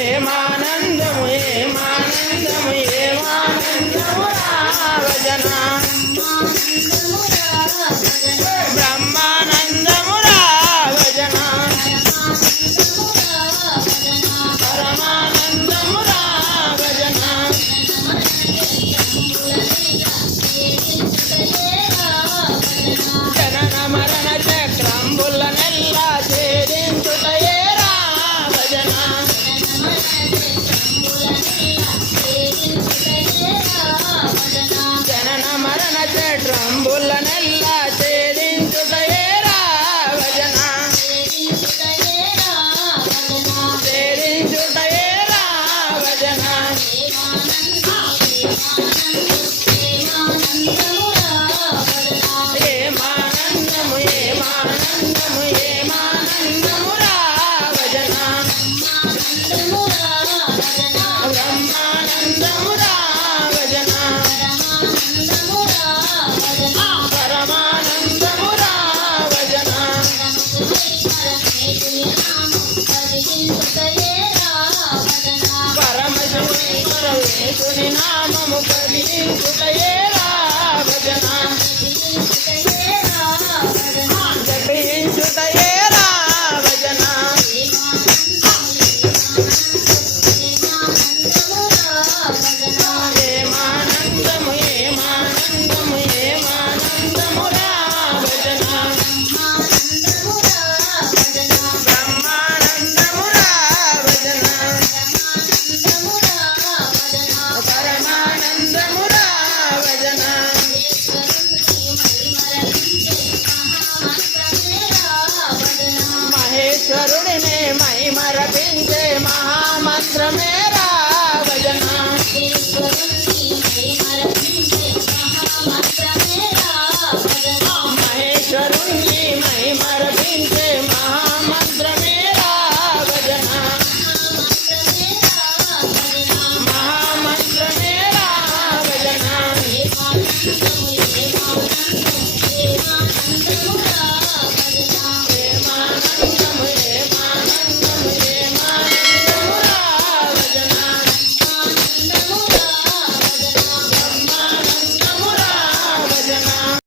ఏమాన music. పరమశివేశ్వరుని నామము కలిగించుటయేరా ఈశ్వరుడినే మైమరపించే మహామంత్రమే రా భజన